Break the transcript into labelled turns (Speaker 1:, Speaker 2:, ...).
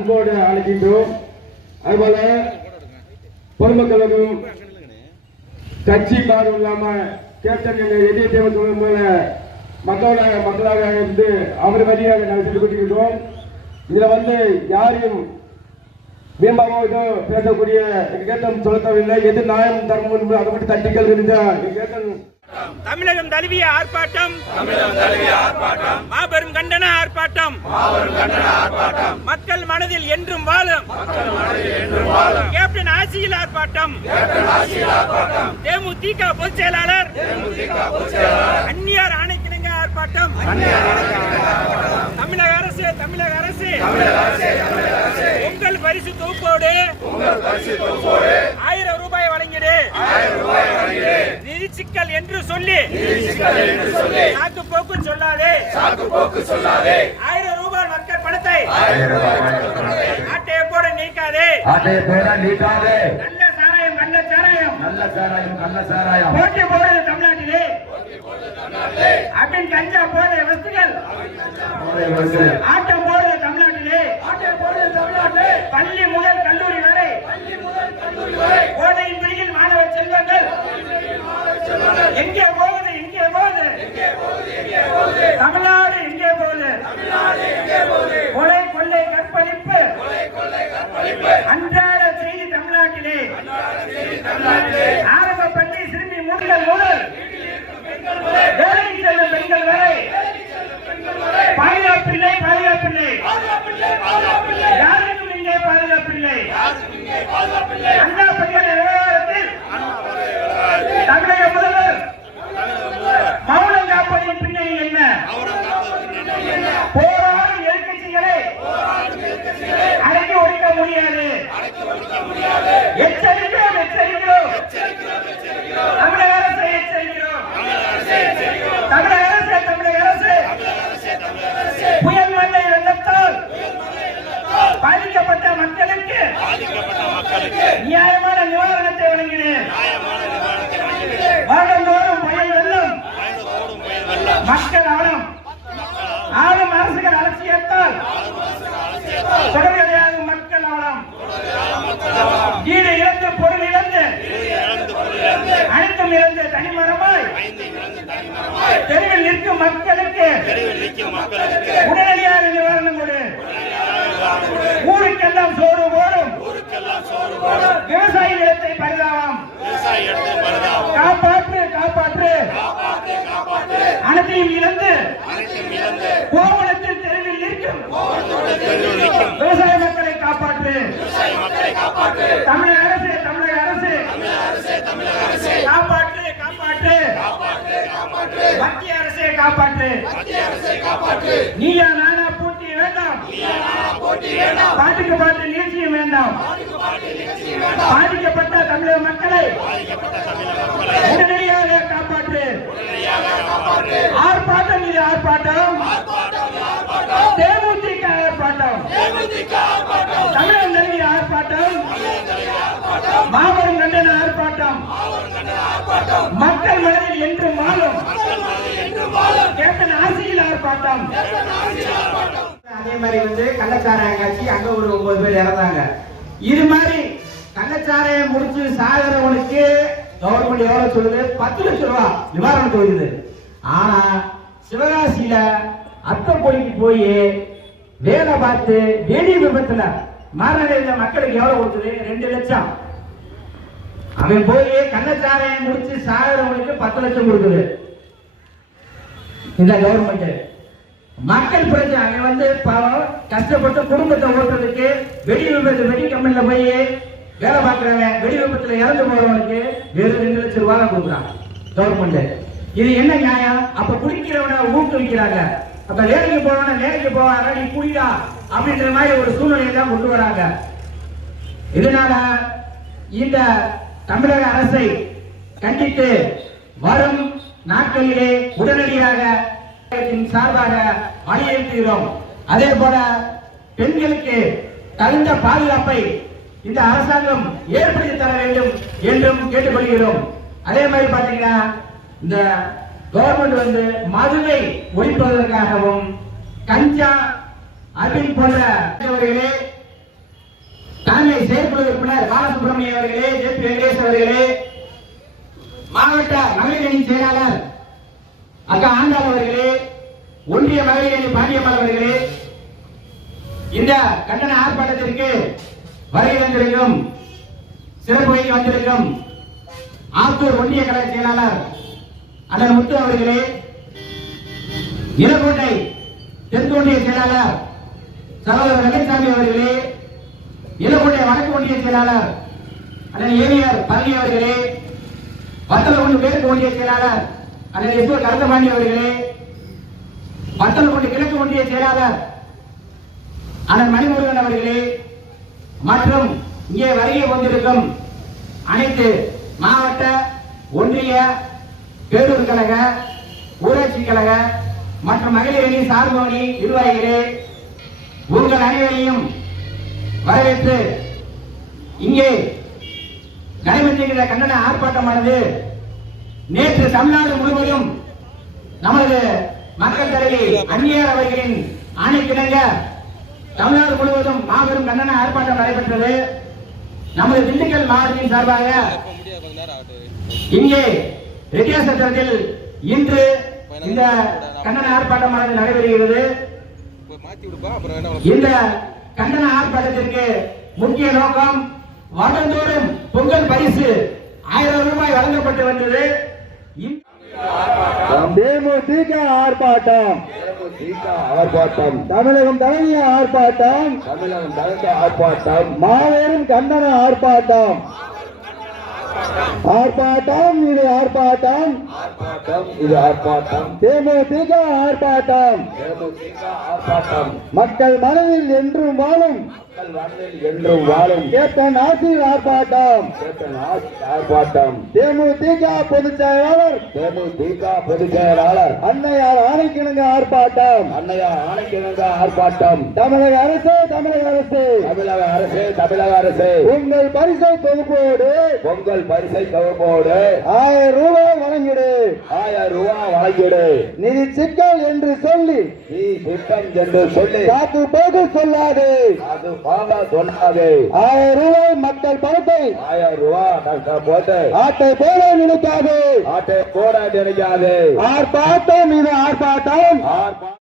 Speaker 1: அன்போடு அழைக்கின்றோம். அதுபோல பொதுமக்களுக்கும் கட்சி மாறும் இல்லாம கேப்டன் என்ற எதிய தேவை சொல்லும் போல மக்களோட மக்களாக இருந்து அவர் வழியாக நாங்கள் சென்று கொண்டிருக்கிறோம் இதுல வந்து யாரையும் வீம்பாவோ ஏதோ பேசக்கூடிய கேட்டம் சொல்ல தேவையில்லை எது நியாயம் தர்மம் என்பது அதை மட்டும் தட்டிக்கல் இருந்தா கேட்டன்
Speaker 2: தமிழகம் தழுவிய ஆர்ப்பாட்டம். மாபெரும் கண்டன ஆர்ப்பாட்டம். மக்கள் மனதில் என்றும் வாழும். கேப்டன் ஆட்சியில் ஆர்ப்பாட்டம். தேமுதிக பொதுச் செயலாளர். அந்நியார் ஆணைக்கிணங்க ஆர்ப்பாட்டம். தமிழக அரசு தமிழக அரசு. உங்கள் பரிசு தொகுப்போடு ஆயிரம் ரூபாய் வழங்கிடு. நிதி சிக்கல் என்று சொல்லி. சாக்கு போக்கு சொல்லாதே. பணத்தை ஆட்டையை போட நீக்காதே
Speaker 3: ஆட்டையை போட நீட்டாதே.
Speaker 2: நல்ல சாராயம் நல்ல சாராயம்.
Speaker 3: நல்ல சாராயம் நல்ல சாராயம்.
Speaker 2: போட்டி போடுறது தமிழ்நாட்டிலே. அபின் கஞ்சா போதை வஸ்துகள். ஆட்டம் போடுறது தமிழ்நாட்டிலே. ஆட்டம் போடுறது தமிழ்நாட்டிலே. பள்ளி முதல் கல்லூரி வரை. பள்ளி முதல் கல்லூரி வரை. போதையின் பிடியில் மாணவ செல்வங்கள். எங்கே போகுது ஆரம்ப பள்ளி சிறுமி முதல் முதல் மக்கள் அவலம் ஆளும் அரசுகள் அலட்சியத்தால் தொடர்கதையாகும் மக்கள் அவலம் வீடு இழந்து பொருள் இழந்து அனைத்தும் இழந்து தனிமரமாய் தெருவில் நிற்கும் மக்களுக்கு உடனடியாக நிவாரணம் கொடு. ஊருக்கெல்லாம் சோறு போடும். விவசாய நிலத்தை பரிதாபம். காப்பாற்று காப்பாற்று. அனைத்தையும் இழந்து கோவணத்தில் தெருவில் நிற்கும். விவசாய மக்களை காப்பாற்று. தமிழக அரசு தமிழக அரசு. காப்பாற்று காப்பாற்று. மத்திய அரசை காப்பாற்று. நீயா பாட்டுக்கு பாட்டு நிகழ்ச்சியும் வேண்டாம். பாதிக்கப்பட்ட தமிழக மக்களை உடனடியாக காப்பாற்று. ஆர்ப்பாட்டம் இது ஆர்ப்பாட்டம். தேமுதிக ஆர்ப்பாட்டம். தமிழகம் நல்கிய ஆர்ப்பாட்டம். மாபெரும் கண்டன ஆர்ப்பாட்டம். மக்கள் மனதில் என்றும் வாழும். கேப்டன் ஆசியில் ஆர்ப்பாட்டம்.
Speaker 4: அதே மாதிரி வந்து கள்ளச்சாராயம் காட்சி அங்க ஒரு ஒன்பது பேர் இறந்தாங்க. இது மாதிரி கள்ளச்சாராயம் முடிச்சு சாகிறவனுக்கு கவர்மெண்ட் எவ்வளவு சொல்லுது? பத்து லட்சம் ரூபாய் நிவாரணம் சொல்லுது ஆனா சிவகாசியில அத்தப்பொழிக்கு போய் வேலை பார்த்து வெடி விபத்துல மரணடைந்த மக்களுக்கு எவ்வளவு கொடுத்தது? ரெண்டு லட்சம். அவன் போய் கள்ளச்சாராயம் முடிச்சு சாகிறவனுக்கு பத்து லட்சம் கொடுக்குது. இந்த கவர்மெண்ட். மக்கள் பிரச்சனை வந்து பாவம் கஷ்டப்பட்டு குடும்பத்தை ஓட்டுறதுக்கு வெடி விபத்து வெடி கம்பெனில போய் வேலை பார்க்கறவன் வெடி விபத்துல இறந்து போறவனுக்கு வெறும் ரெண்டு லட்சம் ரூபாய் கொடுக்குறாங்க. கவர்மெண்ட் இது என்ன நியாயம்? அப்ப குடிக்கிறவனை ஊக்குவிக்கிறாங்க அப்ப வேலைக்கு போறவன வேலைக்கு போவாங்க நீ குடிடா அப்படின்ற மாதிரி ஒரு சூழ்நிலையை தான் கொண்டு வராங்க. இதனால இந்த தமிழக அரசை கண்டித்து வரும் நாட்களிலே உடனடியாக சார்பாக வலியுறுத்துகிறோம் அதே போல பெண்களுக்கு தகுந்த பாதுகாப்பை இந்த அரசாங்கம் ஏற்படுத்தி தர வேண்டும் என்றும் கேட்டுக்கொள்கிறோம். அதே மாதிரி பாத்தீங்கன்னா இந்த கவர்மெண்ட் வந்து மதுவை ஒழிப்பதற்காகவும் கஞ்சா அபின் போன்ற
Speaker 2: தலைமை செயற்குழு உறுப்பினர் பாலசுப்ரமணியம் அவர்களே ஜே பி வெங்கடேஷ் அவர்களே மாவட்ட மகளிர் அணி செயலாளர் அக்கா ஆண்டாள் அவர்களே ஒன்றிய மகளிர் அணி பாண்டியம்மாள் அவர்களே இந்த கண்டன ஆர்ப்பாட்டத்திற்கு வரை வந்திருக்கும் சிறப்பு வைக்க வந்திருக்கும் ஆத்தூர் ஒன்றிய கழக செயலாளர் அண்ணன் முத்து அவர்களே இளக்கோட்டை தெற்கு ஒன்றிய செயலாளர் சகோதரர் ரங்கசாமி அவர்களே இளக்கோட்டை வடக்கு ஒன்றிய செயலாளர் அண்ணன் ஏவியர் பழனி அவர்களே வத்தலகுண்டு மேற்கு ஒன்றிய செயலாளர் அண்ணன் எஸ் கருத்தபாண்டி அவர்களே வத்தலகுண்டு கிழக்கு ஒன்றிய செயலாளர் அண்ணன் மணிமுருகன் அவர்களே மற்றும் இங்கே வருகை வந்திருக்கும் அனைத்து மாவட்ட ஒன்றிய பேரூர் கழக ஊராட்சி கழக மற்றும் மகளிர் அணி சார்பு அணி நிர்வாகிகளே உங்கள் அனைவரையும் வரவேற்று இங்கே நடைபெற்றிருக்கிற கண்டன ஆர்ப்பாட்டமானது நேற்று தமிழ்நாடு முழுவதும் நமது மக்கள் தலைவி அந்நியார் அவர்களின் ஆணைக்கிணங்க தமிழ்நாடு முழுவதும் மாபெரும் கண்டன ஆர்ப்பாட்டம் நடைபெற்றது. நமது திண்டுக்கல் மாவட்டத்தின் சார்பாக இங்கே வித்தியாசத்தில் இன்று இந்த கண்டன ஆர்ப்பாட்டமானது நடைபெறுகிறது. இந்த கண்டன ஆர்ப்பாட்டத்திற்கு முக்கிய நோக்கம் வருடந்தோறும் பொங்கல் பரிசு ஆயிரம் ரூபாய் வழங்கப்பட்டு வந்தது.
Speaker 1: தேமுதிக ஆர்ப்பாட்டம்.
Speaker 3: ஆர்ப்பாட்டம்.
Speaker 1: தமிழகம் தலைமைய ஆர்ப்பாட்டம்.
Speaker 3: தமிழகம் தலைந்த ஆர்ப்பாட்டம்.
Speaker 1: மாபெரும் கண்டன ஆர்ப்பாட்டம். ஆர்ப்பாட்டம் இது ஆர்ப்பாட்டம்.
Speaker 3: இது ஆர்ப்பாட்டம்.
Speaker 1: தேமுதிக ஆர்ப்பாட்டம். மக்கள் மனதில் என்றும் வாழும்
Speaker 3: மக்கள் வாழ்வில் என்றும் வாழும்.
Speaker 1: ஆசிர் ஆர்ப்பாட்டம்.
Speaker 3: ஆர்ப்பாட்டம்.
Speaker 1: தேமுதிக பொதுச் செயலாளர்.
Speaker 3: தேமுதிக பொதுச் செயலாளர்.
Speaker 1: அன்னையார் ஆணைக்கிணங்க ஆர்ப்பாட்டம்.
Speaker 3: அன்னையா ஆணைக்கிழங்க ஆர்ப்பாட்டம்.
Speaker 1: தமிழக அரசு தமிழக அரசு.
Speaker 3: தமிழக அரசு தமிழக அரசு.
Speaker 1: உங்கள் பரிசை தொகுப்போடு.
Speaker 3: பொங்கல் பரிசை தொகுப்போடு.
Speaker 1: ஆயிரம் ரூபாய் வழங்கிடு.
Speaker 3: ஆயிரம் ரூபாய் வழங்கிடு.
Speaker 1: நிதி சிக்கல் என்று சொல்லி.
Speaker 3: நீ திட்டம் என்று சொல்லி.
Speaker 1: காத்து போக சொல்லாது.
Speaker 3: அது வாங்க சொல்லாது
Speaker 1: ஆயிரம் ரூபாய் மக்கள் பணத்தை
Speaker 3: ஆயிரம் ரூபாய் டாக்டர் போட்டு
Speaker 1: ஆட்டை போல நினைக்காது.
Speaker 3: ஆட்டை போட நினைக்காது.
Speaker 1: ஆர்ப்பாட்டம் இது ஆர்ப்பாட்டம்.
Speaker 3: ஆர்ப்பாட்டம்